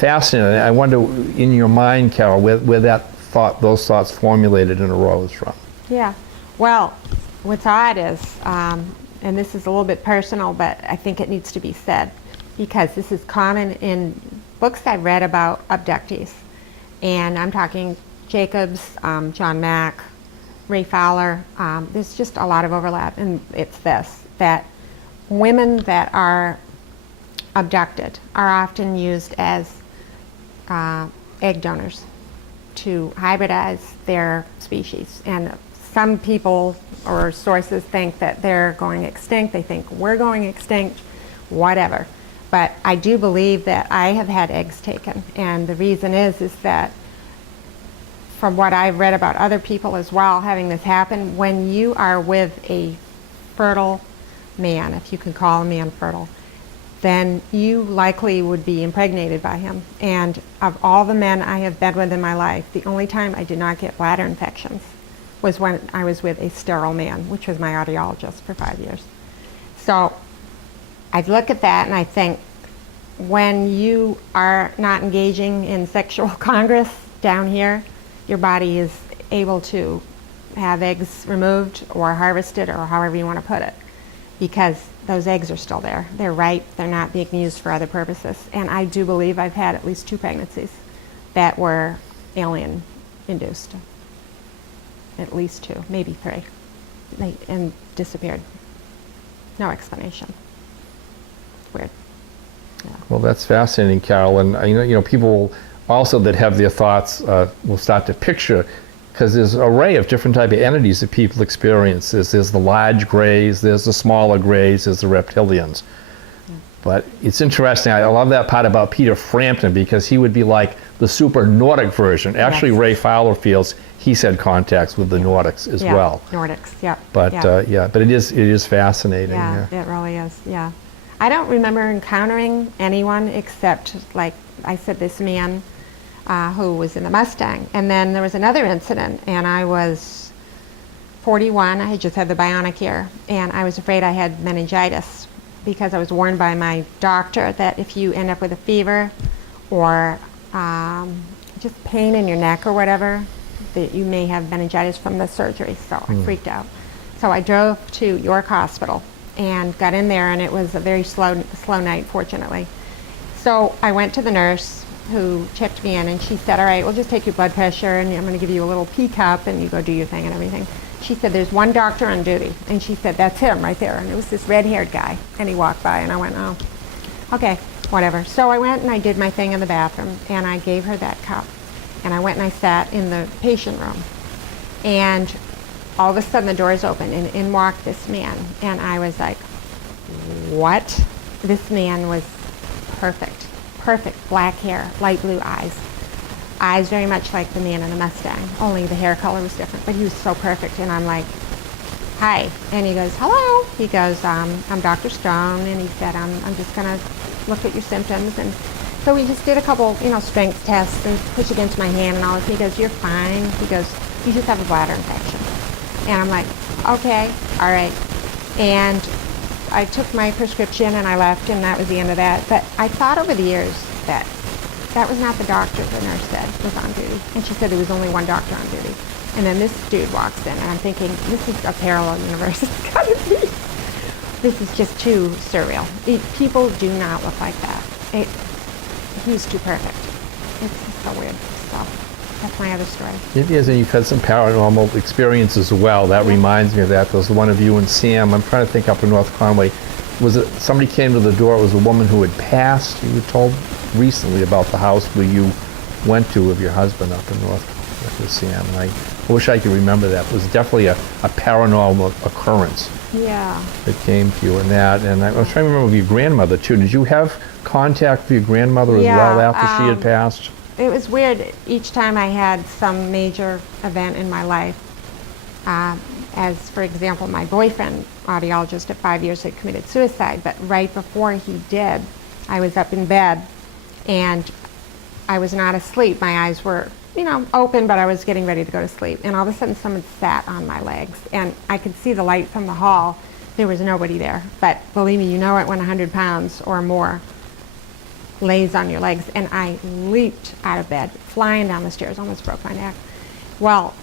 Fascinating. I wonder, in your mind, Carol, where those thoughts formulated and arose from. Yeah. Well, what's odd is, and this is a little bit personal, but I think it needs to be said, because this is common in books I've read about abductees. And I'm talking Jacobs, John Mack, Ray Fowler. There's just a lot of overlap, and it's this, that women that are abducted are often used as egg donors to hybridize their species. And some people or sources think that they're going extinct. They think we're going extinct, whatever. But I do believe that I have had eggs taken. And the reason is that from what I've read about other people as well having this happen, when you are with a fertile man, if you can call a man fertile, then you likely would be impregnated by him. And of all the men I have been with in my life, the only time I did not get bladder infections was when I was with a sterile man, which was my audiologist for 5 years. So I look at that and I think, when you are not engaging in sexual congress down here, your body is able to have eggs removed or harvested, or however you want to put it, because those eggs are still there. They're ripe. They're not being used for other purposes. And I do believe I've had at least 2 pregnancies that were alien induced. At least 2, maybe 3. And disappeared. No explanation. Weird. Yeah. Well, that's fascinating, Carol. And you know, people also that have their thoughts will start to picture, because there's an array of different type of entities that people experience. There's the large grays, there's the smaller grays, there's the reptilians. But it's interesting, I love that part about Peter Frampton, because he would be like the super Nordic version. Actually, yes. Ray Fowler feels he's had contacts with the Nordics as well. Nordics, yeah. But but it is fascinating. Yeah, it really is, yeah. I don't remember encountering anyone except, like I said, this man who was in the Mustang. And then there was another incident, and I was 41. I had just had the bionic ear, and I was afraid I had meningitis, because I was warned by my doctor that if you end up with a fever or just pain in your neck or whatever, that you may have meningitis from the surgery. So I freaked out. So I drove to York Hospital and got in there, and it was a very slow night, fortunately. So I went to the nurse who checked me in, and she said, all right, we'll just take your blood pressure, and I'm going to give you a little pee cup, and you go do your thing and everything. She said, there's one doctor on duty. And she said, that's him right there. And it was this red-haired guy. And he walked by, and I went, oh, okay, whatever. So I went and I did my thing in the bathroom, and I gave her that cup. And I went and I sat in the patient room. And all of a sudden the doors opened, and in walked this man. And I was like, what? This man was perfect. Perfect black hair, light blue eyes. Eyes very much like the man in the Mustang, only the hair color was different, but he was so perfect. And I'm like, hi. And he goes, hello. He goes, I'm Dr. Stone. And he said, I'm just going to look at your symptoms. And so we just did a couple, strength tests and push against my hand and all this. He goes, you're fine. He goes, you just have a bladder infection. And I'm like, okay, all right. And I took my prescription and I left, and that was the end of that. But I thought over the years that was not the doctor the nurse said was on duty. And she said there was only one doctor on duty. And then this dude walks in, and I'm thinking, this is a parallel universe. It's gotta be. This is just too surreal. People do not look like that. He's too perfect. It's just so weird. So that's my other story. It is, and you've had some paranormal experiences as well. That reminds me of that. There was one of you and Sam. I'm trying to think, up in North Conway. Was it somebody came to the door? It was a woman who had passed. You were told recently about the house where you went to with your husband up in North Conway with Sam. And I wish I could remember that. It was definitely a paranormal occurrence. Yeah. That came to you, and that. And I was trying to remember with your grandmother too. Did you have contact with your grandmother as well after she had passed? It was weird. Each time I had some major event in my life, as for example, my boyfriend, audiologist at 5 years, had committed suicide, but right before he did, I was up in bed and I was not asleep. My eyes were, open, but I was getting ready to go to sleep. And all of a sudden someone sat on my legs, and I could see the light from the hall. There was nobody there. But believe me, you know it when 100 pounds or more lays on your legs, and I leaped out of bed, flying down the stairs, almost broke my neck. Well,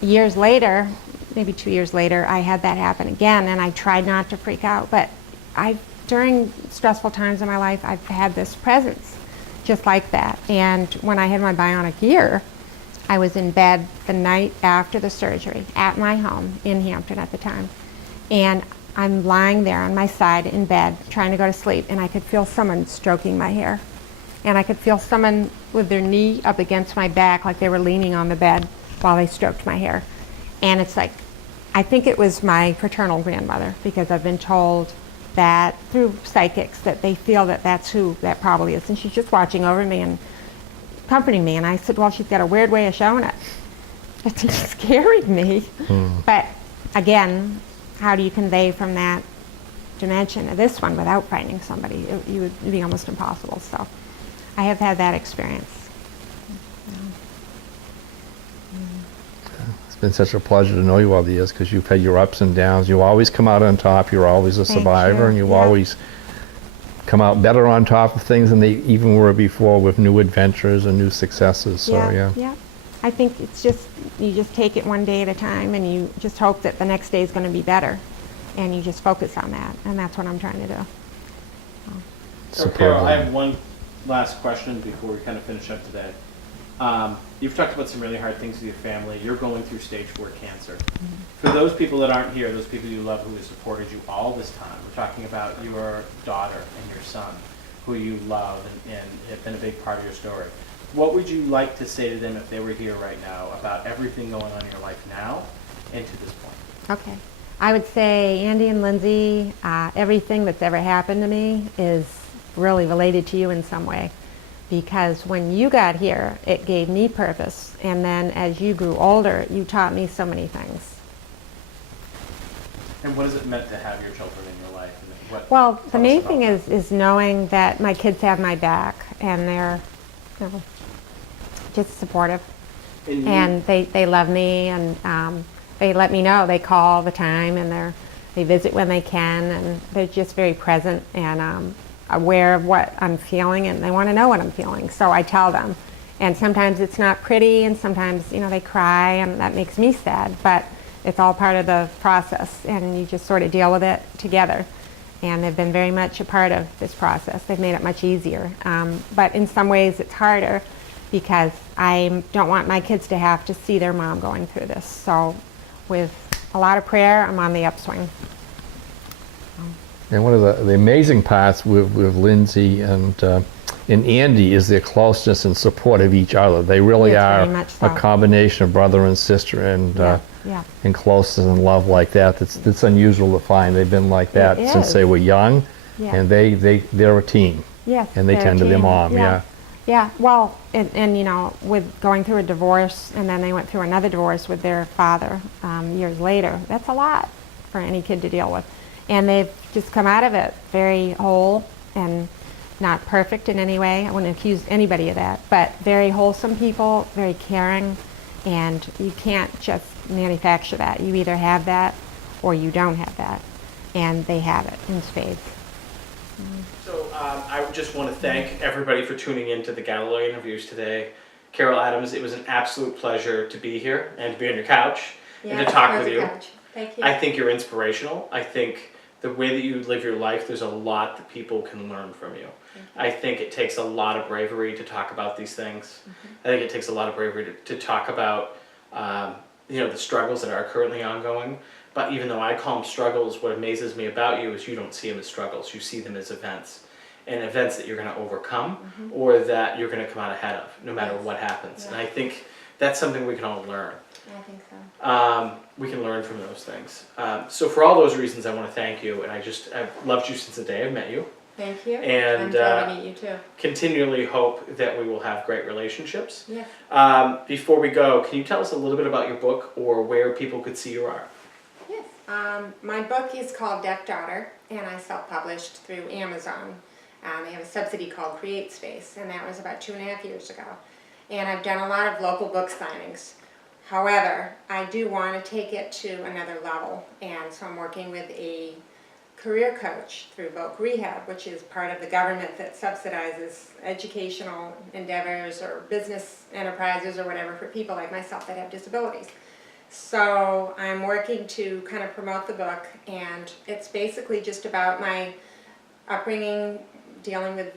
years later, maybe 2 years later, I had that happen again, and I tried not to freak out, but during stressful times in my life, I've had this presence just like that. And when I had my bionic ear, I was in bed the night after the surgery at my home in Hampton at the time, and I'm lying there on my side in bed trying to go to sleep, and I could feel someone stroking my hair, and I could feel someone with their knee up against my back like they were leaning on the bed while they stroked my hair. And it's like, I think it was my paternal grandmother, because I've been told that through psychics that they feel that that's who that probably is, and she's just watching over me and comforting me. And I said, well, she's got a weird way of showing it. It's scaring me. But again, how do you convey from that dimension to this one without finding somebody? It'd be almost impossible. So I have had that experience. It's been such a pleasure to know you all the years, because you've had your ups and downs. You always come out on top. You're always a survivor, and you always come out better on top of things than they even were before, with new adventures and new successes. So yeah. I think it's just, you just take it one day at a time, and you just hope that the next day is going to be better, and you just focus on that, and that's what I'm trying to do. So Carol, I have one last question before we kind of finish up today. You've talked about some really hard things with your family. You're going through stage 4 cancer. For those people that aren't here, those people you love who have supported you all this time, we're talking about your daughter and your son, who you love and have been a big part of your story. What would you like to say to them if they were here right now about everything going on in your life now and to this point? Okay. I would say, Andy and Lindsay, everything that's ever happened to me is really related to you in some way. Because when you got here, it gave me purpose. And then as you grew older, you taught me so many things. And what has it meant to have your children in your life? And Well, the main thing is knowing that my kids have my back, and they're just supportive. And they love me, and they let me know. They call all the time, and they visit when they can, and they're just very present and aware of what I'm feeling, and they want to know what I'm feeling. So I tell them. And sometimes it's not pretty, and sometimes, they cry, and that makes me sad, but it's all part of the process, and you just sort of deal with it together. And they've been very much a part of this process. They've made it much easier. But in some ways it's harder, because I don't want my kids to have to see their mom going through this. So with a lot of prayer, I'm on the upswing. And one of the amazing parts with Lindsay and Andy is their closeness and support of each other. They really are a combination of brother and sister, and closeness and love like that. That's unusual to find. They've been like that since they were young, and they're a team. Yes, and they tend to their mom. Yeah. Well, and with going through a divorce, and then they went through another divorce with their father years later. That's a lot for any kid to deal with. And they've just come out of it very whole and not perfect in any way. I wouldn't accuse anybody of that, but very wholesome people, very caring, and you can't just manufacture that. You either have that or you don't have that, and they have it in spades. So I just want to thank everybody for tuning in to the Galileo Interviews today. Carol Adams, it was an absolute pleasure to be here and to be on your couch and to talk with you. Thank you. I think you're inspirational. I think the way that you live your life, there's a lot that people can learn from you. I think it takes a lot of bravery to talk about these things. I think it takes a lot of bravery to talk about the struggles that are currently ongoing. But even though I call them struggles, what amazes me about you is you don't see them as struggles. You see them as events. And events that you're going to overcome or that you're going to come out ahead of, no matter what happens. And I think that's something we can all learn. I think so. We can learn from those things. So for all those reasons, I want to thank you. And I've loved you since the day I met you. Thank you. And I'm glad to meet you too. Continually hope that we will have great relationships. Yes. Before we go, can you tell us a little bit about your book or where people could see your art? Yes. My book is called Deaf Daughter, and I self-published through Amazon. They have a subsidy called Create Space, and that was about 2.5 years ago. And I've done a lot of local book signings. However, I do want to take it to another level, and so I'm working with a career coach through Voc Rehab, which is part of the government that subsidizes educational endeavors or business enterprises or whatever for people like myself that have disabilities. So I'm working to kind of promote the book, and it's basically just about my upbringing, dealing with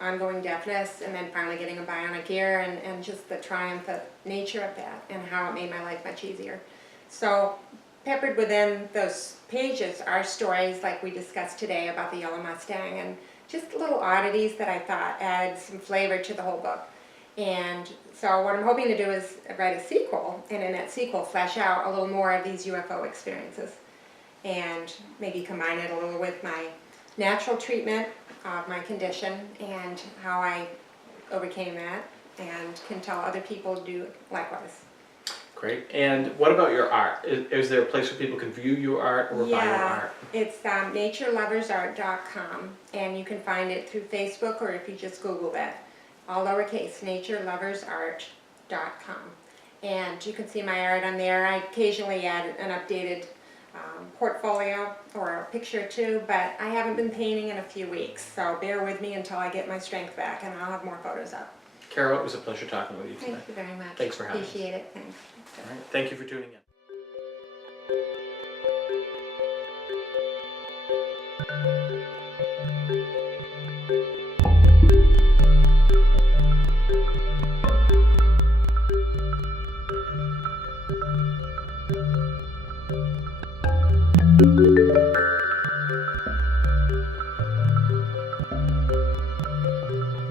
ongoing deafness, and then finally getting a bionic ear, and just the triumphant nature of that and how it made my life much easier. So peppered within those pages are stories like we discussed today about the yellow Mustang, and just little oddities that I thought added some flavor to the whole book. And so what I'm hoping to do is write a sequel, and in that sequel flesh out a little more of these UFO experiences, and maybe combine it a little with my natural treatment of my condition and how I overcame that, and can tell other people to do likewise. Great. And what about your art? Is there a place where people can view your art or buy your art? It's natureloversart.com, and you can find it through Facebook, or if you just Google that, all lowercase, natureloversart.com. And you can see my art on there. I occasionally add an updated portfolio or a picture or two, but I haven't been painting in a few weeks, so bear with me until I get my strength back, and I'll have more photos up. Carol, it was a pleasure talking with you today. Thank you very much. Thanks for having us. Appreciate it. Thanks. All right. Thank you for tuning in.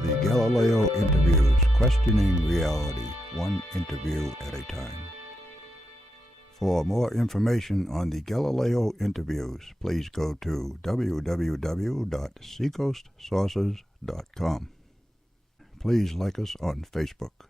The Galileo Interviews, questioning reality, one interview at a time. For more information on the Galileo Interviews, please go to www.seacoastsources.com. Please like us on Facebook.